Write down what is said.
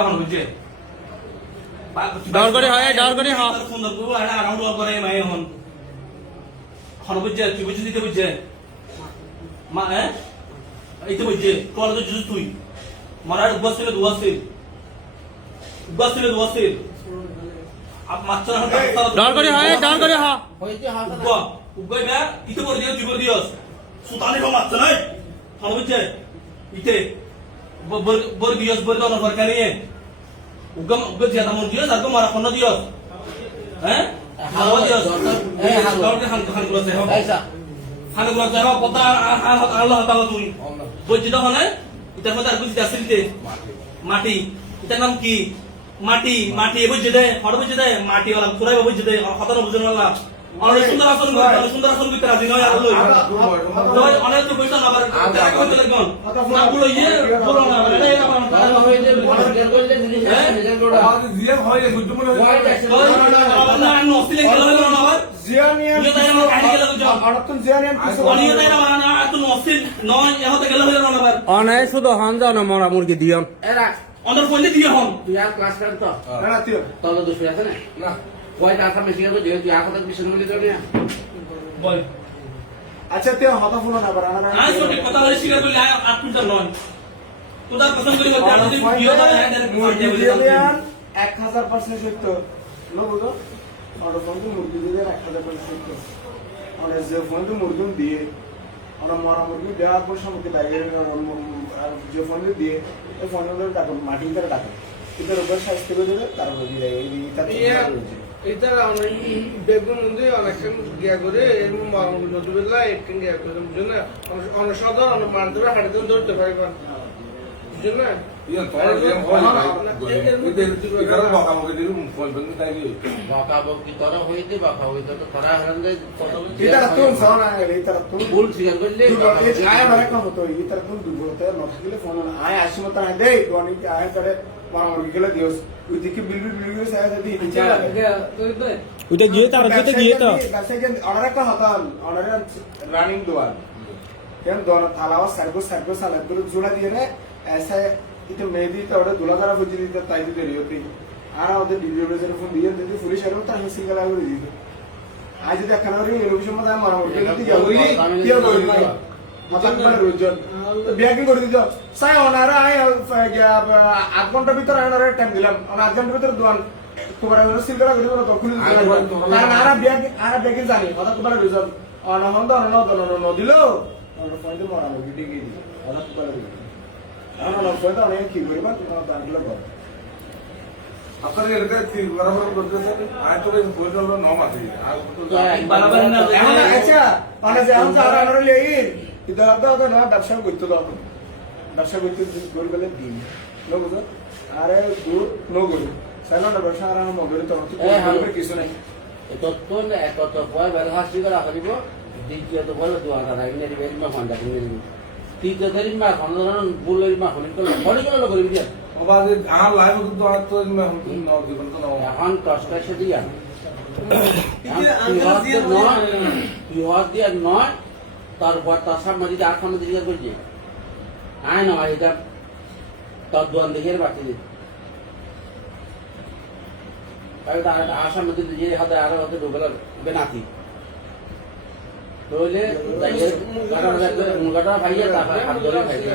কেমন বুঝছে ডর করে হয়, ডর করে হয়। সুন্দর করব আর আরাম করে মাই হন। হন বুঝছে? তুই বুঝছিস দিতে বুঝছে? মা হ্যাঁ? এইতে বুঝছে। তোর তো জুস তুই। মারার উবাস থেকে দুয়াস ছিল। উবাস থেকে দুয়াস ছিল। আপ মাচ্চা না ডর করে হয় ডর করে হয়। হইতে হাসা উব্বা উব্বা না ইতে করে দিও তুই করে দিওস সুতানি হো মাচ্চা নাই হন বুঝছে? ইতে। বর বর দিওস বর দন সরকারি উগ্গা উগ্গা জিয়াদা মন দিওস আর তো মারা খন্ন দিওস হ্যাঁ হালো দিওস এই হালো। দরকে খান খানগুলো সে এইসা খানগুলো সে পতা আল্লাহ তাআলা তুই বইছিস তখন ইতার মধ্যে আর বুঝি আসিল মাটি। ইতার নাম কি? মাটি। মাটি বুঝছে দে। হড় বুঝছে দে। মাটি ওলা পুরাই বুঝছে দে। কথা বুঝছেন না অনেক সুন্দর আসন করতে অনেক সুন্দর আসন করতে রাজি নয় আর লই লই অনেক তো পয়সা না বার টাকা কইতে লাগন না বলো ইয়ে বলো না এটা এটা তাহলে হইতে বড় করলে জিনিস নিজের গোড়া লই না না অস্ট্রেলিয়া গেল না আবার জিয়ানিয়ান ইয়ে তাই আমার কাহিনী গেল যাও আরতন জিয়ানিয়ান কিছু অনিয়ে তাই না না এত অস্ট্রেল নয় এহতে গেল না আবার অনায় শুধু হন যাও মরা মুরগি দিয়ন এরা অন্তর কইলে দিয়ে হন তুই আর ক্লাস করেন তো না না তুই তল দুশো আছে না না কয়টা আসাম বেশি গেল যেহেতু এক হাজার বিশ মিলি তো নিয়ে। বল। আচ্ছা তুই হতা ফুলো না না সঠিক কথা বলে স্বীকার করলে আট কুইন্টাল নয় তোদার পছন্দ করে বলতে যদি হ্যাঁ মুরগি হাজার পার্সেন্ট সত্য নো বুঝো আমার ফোন তো মুরগি দিয়ে এক হাজার পার্সেন্ট সত্য আমার যে ফোন তো মুরগি দিয়ে আমরা মরা মুরগি দেওয়ার পর সমস্ত বাইরে আর যে ফোন দিয়ে ওই ফোন ডাকুন মাটি করে ডাকুন কিন্তু ওপর সাইজ থেকে দেবে তার মুরগি দেয় এই তার এটা অনেক বেগুন মধ্যে অনেকক্ষণ গিয়া করে এরকম নদীবেলা একখান গিয়া করে বুঝলেন না অনেক পারে হাঁটতে ধরতে পারে বুঝলেন না বকা বকি তোরা మనం দিয়ে রে ऐसा এটা মেহেদি তো ওটা দোলা দ্বারা বুঝিয়ে দিতে তাই তো দেরি আর আমাদের ডিলিভারি ফোন দিয়ে দিতে পুলিশ আর তার হিসিল গলা করে দিত আজ যদি একটা এরকম সময় আমার হবে মানে রোজন বিয়াকিং করে দিত সাই ওনারা আই আধ ঘণ্টার ভিতরে ওনারা টাইম দিলাম। আমরা আধ ঘণ্টার ভিতরে দোয়ান তোমার সিল করা করিব না তখন কারণ আরা বিয়াকিং আরা বিয়াকিং জানি? কথা তোমার রোজন অনহন্দ অনহন্দ অনহন্দ দিল। আমরা ফোন মারামারি ডিগ্রি দিল কথা তোমার আমার ফোন অনেক কি করিবা তোমার তারগুলো করো আপনার এলাকায় কি বরাবর করতেছেন আয় তো বই হলো নম আছে আর বারবার না আচ্ছা মানে যে এখন যারা আনারে লেই। কিন্তু তো তো না ব্যবসা করতে দাও ব্যবসা করতে গরি বলে দিন। নো বুঝো আরে গরি সাইনা না ব্যবসা আর মগরি তো কিছু নাই। এক কত কয় বেলা হাসি করে তো দোয়া মা ফান্ডা কিনে তৃতীয় মা ফান্ডা ধরুন মা হলি করে করে দিবে। বাবা আর লাইভ কিন্তু আর তো জীবন তো এখন কষ্ট এসে দিয়া। বিহার নয় তারপর তার যদি আর সামনে দিকে করছে আয় না এটা তার দোয়ান দেখে বাকি আসার মধ্যে যে হাতে আরও হাতে ঢুকলো নাতি। নইলে ভাইয়া তারপরে হাত ধরে খাইতে